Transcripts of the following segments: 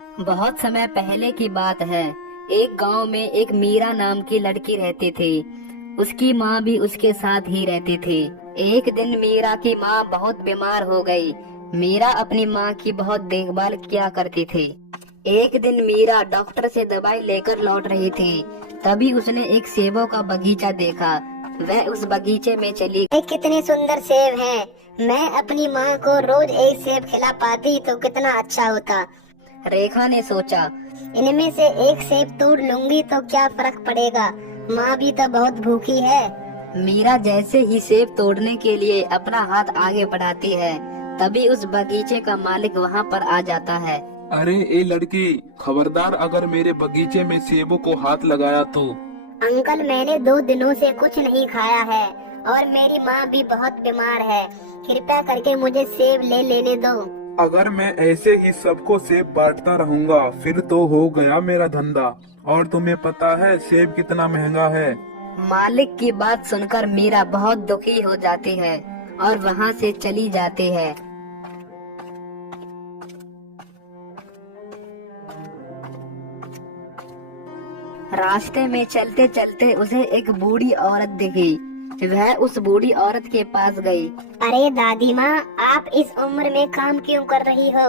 बहुत समय पहले की बात है। एक गांव में एक मीरा नाम की लड़की रहती थी। उसकी माँ भी उसके साथ ही रहती थी। एक दिन मीरा की माँ बहुत बीमार हो गई। मीरा अपनी माँ की बहुत देखभाल किया करती थी। एक दिन मीरा डॉक्टर से दवाई लेकर लौट रही थी। तभी उसने एक सेबों का बगीचा देखा। वह उस बगीचे में चली। ये कितने सुंदर सेब हैं। मैं अपनी माँ को रोज एक सेब खिला पाती तो कितना अच्छा होता। रेखा ने सोचा। इनमें से एक सेब तोड़ लूंगी तो क्या फर्क पड़ेगा, माँ भी तो बहुत भूखी है। मीरा जैसे ही सेब तोड़ने के लिए अपना हाथ आगे बढ़ाती है, तभी उस बगीचे का मालिक वहाँ पर आ जाता है। अरे ए लड़की, खबरदार अगर मेरे बगीचे में सेबों को हाथ लगाया तो। अंकल, मैंने 2 दिनों से कुछ नहीं खाया है और मेरी माँ भी बहुत बीमार है। कृपया करके मुझे सेब ले लेने दो। अगर मैं ऐसे ही सबको सेब बांटता रहूंगा फिर तो हो गया मेरा धंधा। और तुम्हें पता है सेब कितना महंगा है। मालिक की बात सुनकर मीरा बहुत दुखी हो जाती है और वहाँ से चली जाती है। रास्ते में चलते चलते उसे एक बूढ़ी औरत दिखी। वह उस बूढ़ी औरत के पास गई। अरे दादी माँ, आप इस उम्र में काम क्यों कर रही हो?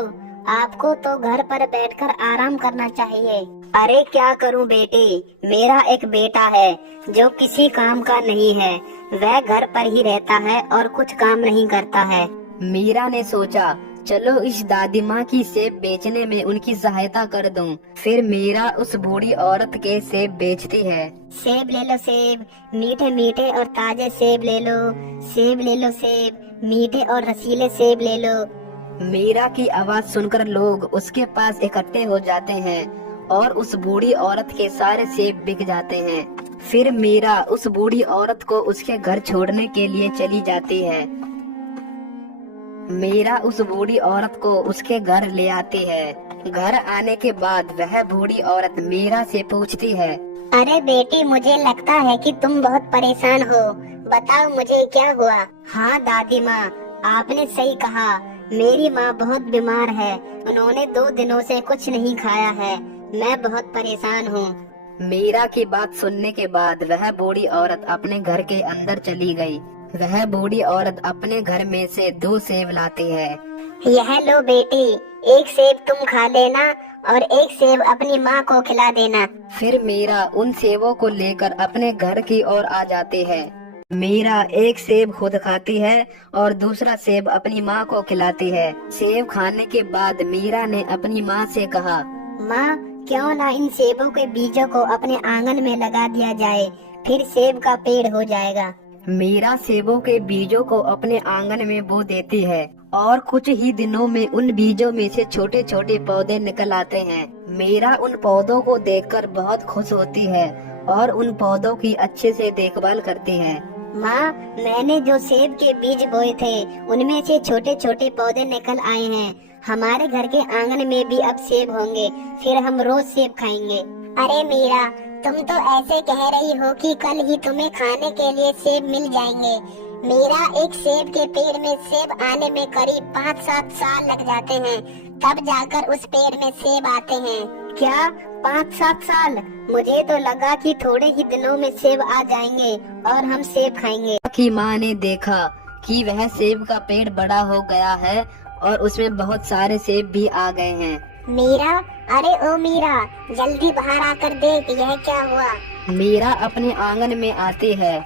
आपको तो घर पर बैठकर आराम करना चाहिए। अरे क्या करूँ बेटी, मेरा एक बेटा है जो किसी काम का नहीं है। वह घर पर ही रहता है और कुछ काम नहीं करता है। मीरा ने सोचा, चलो इस दादी माँ की सेब बेचने में उनकी सहायता कर दूं। फिर मीरा उस बूढ़ी औरत के सेब बेचती है। सेब ले लो सेब, मीठे मीठे और ताजे सेब ले लो। सेब ले लो सेब, मीठे और रसीले सेब ले लो। मीरा की आवाज सुनकर लोग उसके पास इकट्ठे हो जाते हैं और उस बूढ़ी औरत के सारे सेब बिक जाते हैं। फिर मीरा उस बूढ़ी औरत को उसके घर छोड़ने के लिए चली जाती है। मीरा उस बूढ़ी औरत को उसके घर ले आती है। घर आने के बाद वह बूढ़ी औरत मीरा से पूछती है। अरे बेटी, मुझे लगता है कि तुम बहुत परेशान हो। बताओ मुझे क्या हुआ? हाँ दादी माँ, आपने सही कहा। मेरी माँ बहुत बीमार है। उन्होंने 2 दिनों से कुछ नहीं खाया है। मैं बहुत परेशान हूँ। मीरा की बात सुनने के बाद वह बूढ़ी औरत अपने घर के अंदर चली गई। वह बूढ़ी औरत अपने घर में से 2 सेब लाती है। यह लो बेटी, एक सेब तुम खा लेना और एक सेब अपनी माँ को खिला देना। फिर मीरा उन सेबों को लेकर अपने घर की ओर आ जाती है। मीरा एक सेब खुद खाती है और दूसरा सेब अपनी माँ को खिलाती है। सेब खाने के बाद मीरा ने अपनी माँ से कहा, माँ, क्यों ना इन सेबों के बीजों को अपने आंगन में लगा दिया जाए, फिर सेब का पेड़ हो जाएगा। मीरा सेबों के बीजों को अपने आंगन में बो देती है और कुछ ही दिनों में उन बीजों में से छोटे छोटे पौधे निकल आते हैं। मीरा उन पौधों को देखकर बहुत खुश होती है और उन पौधों की अच्छे से देखभाल करती है। माँ, मैंने जो सेब के बीज बोए थे उनमें से छोटे छोटे पौधे निकल आए हैं। हमारे घर के आंगन में भी अब सेब होंगे, फिर हम रोज सेब खाएंगे। अरे मीरा, तुम तो ऐसे कह रही हो कि कल ही तुम्हें खाने के लिए सेब मिल जाएंगे। मेरा एक सेब के पेड़ में सेब आने में करीब 5-7 साल लग जाते हैं, तब जाकर उस पेड़ में सेब आते हैं। क्या 5-7 साल? मुझे तो लगा कि थोड़े ही दिनों में सेब आ जाएंगे और हम सेब खाएंगे। की माँ ने देखा कि वह सेब का पेड़ बड़ा हो गया है और उसमें बहुत सारे सेब भी आ गए हैं। मीरा, अरे ओ मीरा, जल्दी बाहर आकर देख, यह क्या हुआ? मीरा अपने आंगन में आती है।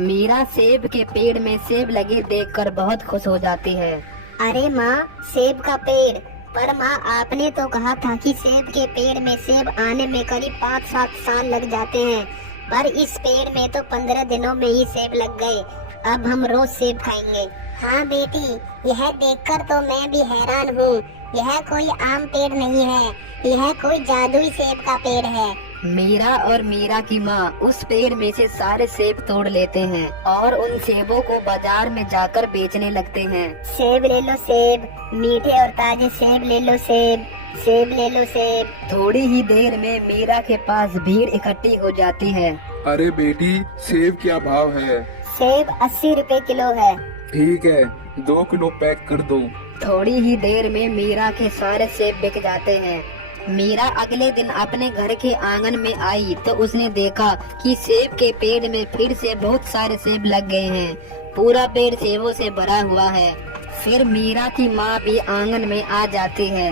मीरा सेब के पेड़ में सेब लगे देखकर बहुत खुश हो जाती है। अरे माँ, सेब का पेड़? पर माँ, आपने तो कहा था कि सेब के पेड़ में सेब आने में करीब 5-7 साल लग जाते हैं, पर इस पेड़ में तो 15 दिनों में ही सेब लग गए। अब हम रोज सेब खाएंगे। हाँ बेटी, यह देखकर तो मैं भी हैरान हूँ। यह कोई आम पेड़ नहीं है, यह कोई जादुई सेब का पेड़ है। मीरा और मीरा की माँ उस पेड़ में से सारे सेब तोड़ लेते हैं और उन सेबों को बाजार में जाकर बेचने लगते हैं। सेब ले लो सेब, मीठे और ताजे सेब ले लो सेब, सेब ले लो सेब। थोड़ी ही देर में मीरा के पास भीड़ इकट्ठी हो जाती है। अरे बेटी, सेब क्या भाव है? सेब 80 रुपए किलो है। ठीक है, 2 किलो पैक कर दो। थोड़ी ही देर में मीरा के सारे सेब बिक जाते हैं मीरा अगले दिन अपने घर के आंगन में आई तो उसने देखा कि सेब के पेड़ में फिर से बहुत सारे सेब लग गए हैं। पूरा पेड़ सेबों से भरा हुआ है। फिर मीरा की माँ भी आंगन में आ जाती है।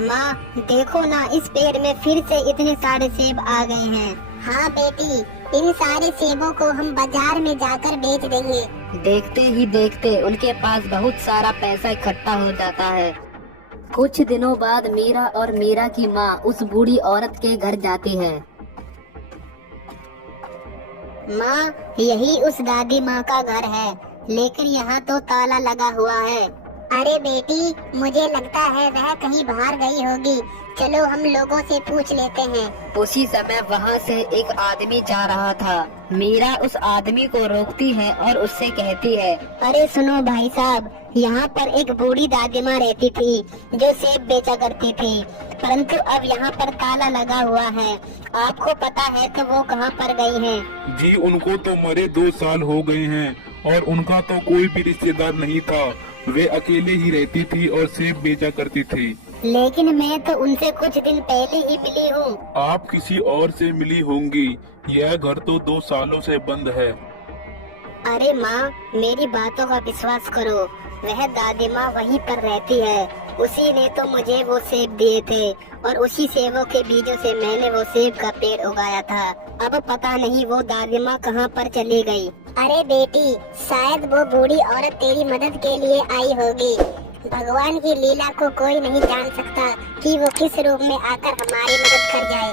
माँ देखो ना, इस पेड़ में फिर से इतने सारे सेब आ गए हैं। हाँ बेटी, इन सारे सेबों को हम बाजार में जाकर बेच देंगे। देखते ही देखते उनके पास बहुत सारा पैसा इकट्ठा हो जाता है। कुछ दिनों बाद मीरा और मीरा की माँ उस बूढ़ी औरत के घर जाती है। माँ यही उस दादी माँ का घर है, लेकिन यहाँ तो ताला लगा हुआ है। अरे बेटी, मुझे लगता है वह कहीं बाहर गई होगी। चलो हम लोगों से पूछ लेते हैं। उसी समय वहाँ से एक आदमी जा रहा था। मीरा उस आदमी को रोकती है और उससे कहती है, अरे सुनो भाई साहब, यहाँ पर एक बूढ़ी दादी माँ रहती थी जो सेब बेचा करती थी, परंतु अब यहाँ पर ताला लगा हुआ है। आपको पता है तो वो कहाँ पर गई हैं? जी उनको तो मरे 2 साल हो गए हैं और उनका तो कोई भी रिश्तेदार नहीं था। वे अकेले ही रहती थी और सेब बेचा करती थी। लेकिन मैं तो उनसे कुछ दिन पहले ही मिली हूँ। आप किसी और से मिली होंगी। यह घर तो 2 सालों से बंद है। अरे माँ, मेरी बातों का विश्वास करो, वह दादी माँ वहीं पर रहती है। उसी ने तो मुझे वो सेब दिए थे और उसी सेबों के बीजों से मैंने वो सेब का पेड़ उगाया था। अब पता नहीं वो दादी माँ कहाँ पर चली गई। अरे बेटी, शायद वो बूढ़ी औरत तेरी मदद के लिए आई होगी। भगवान की लीला को कोई नहीं जान सकता कि वो किस रूप में आकर हमारी मदद कर जाए।